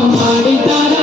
আমার তারা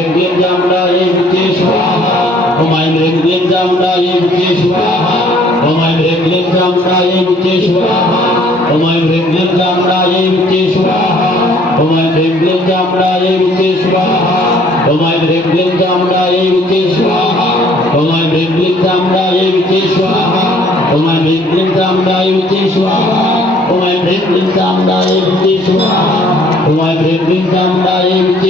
রেঙ্গের জামরা এ ভূতে স্বাহা ওমাইন রেঙ্গের জামরা এ ভূতে স্বাহা ওমাইন রেঙ্গের জামরা এ ভূতে স্বাহা ওমাইন রেঙ্গের জামরা এ ভূতে স্বাহা ওমাইন রেঙ্গের জামরা এ ভূতে স্বাহা ওমাইন রেঙ্গের জামরা এ ভূতে স্বাহা ওমাইন রেঙ্গের জামরা এ ভূতে স্বাহা ওমাইন রেঙ্গের জামরা এ ভূতে স্বাহা ওমাইন রেঙ্গের জামরা এ ভূতে স্বাহা ওমাইন রেঙ্গের জামরা এ ভূতে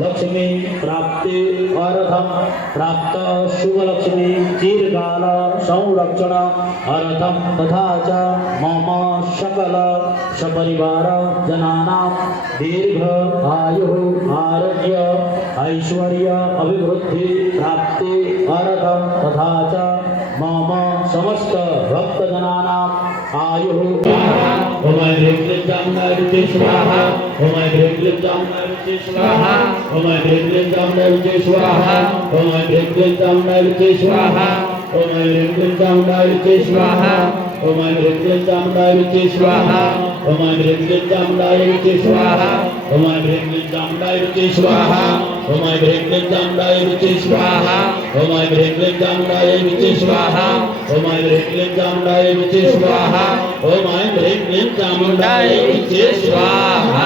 लक्ष्मी प्राप्ति अर्थम प्राप्त शुभ लक्ष्मी चिरकाल संरक्षण अर्थम तथा च मम सकल सपरिवार जनानां। दीर्घ आयुः आरोग्य ऐश्वर्य अभिवृद्धि प्राप्ति अर्थम तथा च मम समस्त भक्तजनानाम् आयुः। स्वाहा। स्वाहा। स्वाहा। स्वाहा। स्वाहा। ఓమాన్ రెగ్గించాముడాయ విచ్చేశ్వాహ ఓమాన్ రెగ్గించాముడాయ విచ్చేశ్వాహ ఓమాన్ రెగ్గించాముడాయ విచ్చేశ్వాహ ఓమాన్ రెగ్గించాముడాయ విచ్చేశ్వాహ ఓమాన్ రెగ్గించాముడాయ విచ్చేశ్వాహ ఓమాన్ రెగ్గించాముడాయ విచ్చేశ్వాహ ఓమాన్ రెగ్గించాముడాయ విచ్చేశ్వాహ